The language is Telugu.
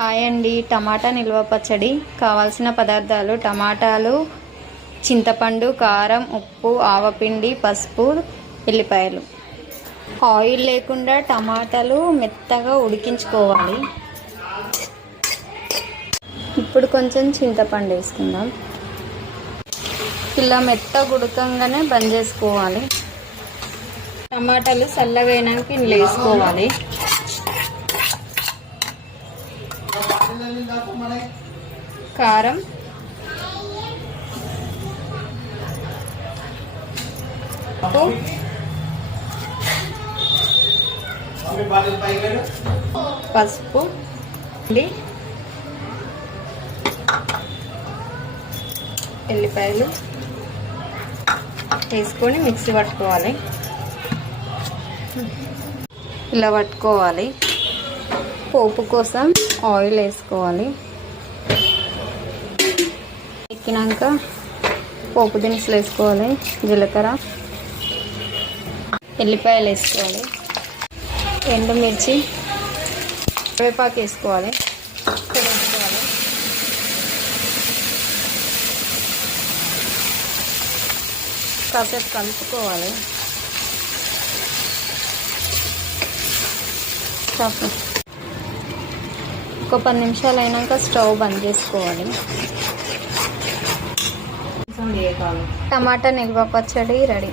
హాయ్ అండి. టమాటా నిల్వ పచ్చడి కావాల్సిన పదార్థాలు: టమాటాలు, చింతపండు, కారం, ఉప్పు, ఆవపిండి, పసుపు, ఎల్లిపాయలు. ఆయిల్ లేకుండా టమాటాలు మెత్తగా ఉడికించుకోవాలి. ఇప్పుడు కొంచెం చింతపండు వేసుకుందాం. ఇలా మెత్తగా ఉడకంగానే బంద్ చేసుకోవాలి. టమాటాలు చల్లగా అయినాక ఇందులో వేసుకోవాలి. కారం, పసుపు, ఎల్లిపాయలు వేసుకొని మిక్సీ పట్టుకోవాలి. ఇలా పట్టుకోవాలి. పోపు కోసం ఆయిల్ వేసుకోవాలి. ఎక్కినాక పోపు దినుసులు వేసుకోవాలి. జీలకర్ర, ఎల్లిపాయలు వేసుకోవాలి. ఎండుమిర్చి, కరివేపాకు వేసుకోవాలి. వేసుకోవాలి. కాసేపు కలుపుకోవాలి. ఒక 10 నిమిషాలు అయినాక స్టవ్ బంద్ చేసుకోవాలి. టమాటా నిల్వ పచ్చడి రెడీ.